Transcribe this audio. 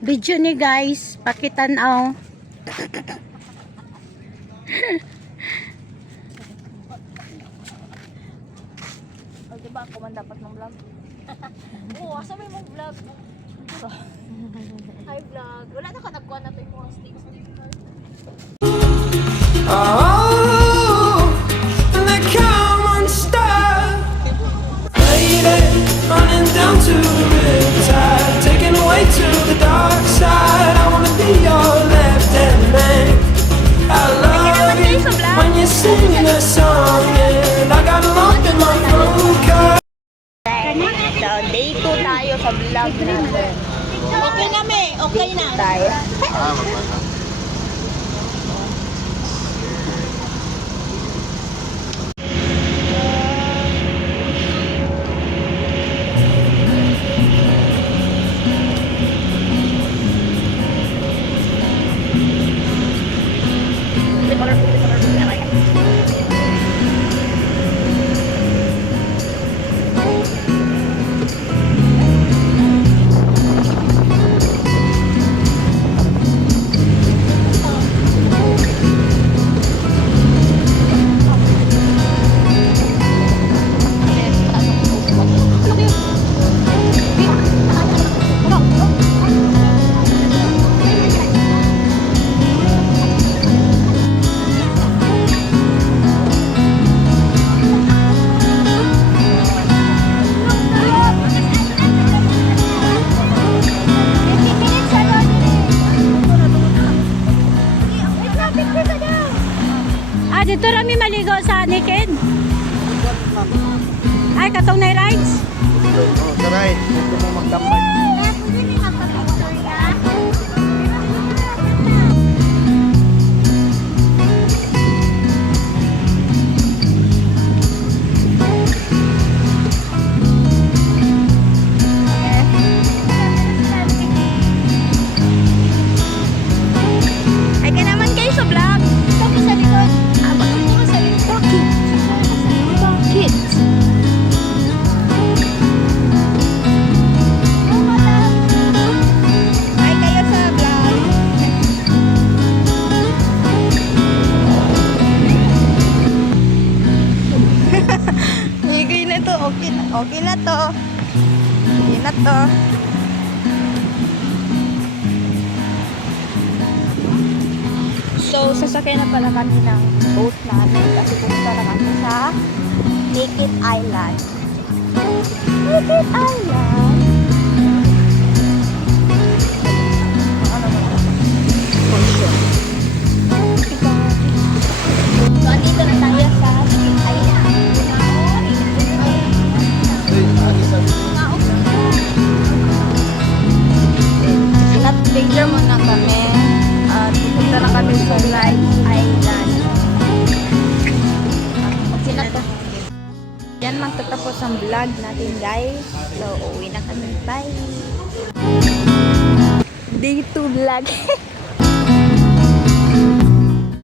Video ni guys, pakitanaw. O, diba ako man dapat ng vlog? Oo, asa may mong vlog? Hi vlog. Wala na ka nagkuha na ito yung mga sticks. Oh, and they come unstuck. Lady, running down to the riptide, taken away to the dark side. I wanna be your left-hand man. I love you when you're singing a song, and I got a lump in my throat. 'Cause So, day 2 tayo sa vlog natin. Okay na, me. Okay na. Tayo. Ah, dito rami maligo sa Naked. Ay, katong na rides. Saray, gusto mo magdambay. Ay ka naman kayo sa vlog. Kami sa likod. Ah, bakit mo sa likod? Bakit? Ay kayo sa vlog. Higay na to. Okay na. Okay na to. Okay na to. So, sasakay na pala kami ng boat namin kasi pumunta na kami sa Naked Island. Naked Island? Ano ba? Function. So, andito na tayo sa Naked Island. Sinat-picture muna kami. Pupunta na kami sa Light Island. Sinata. Yan magtatapos ang vlog natin guys. So, uwi na kami. Bye! Day 2 vlog.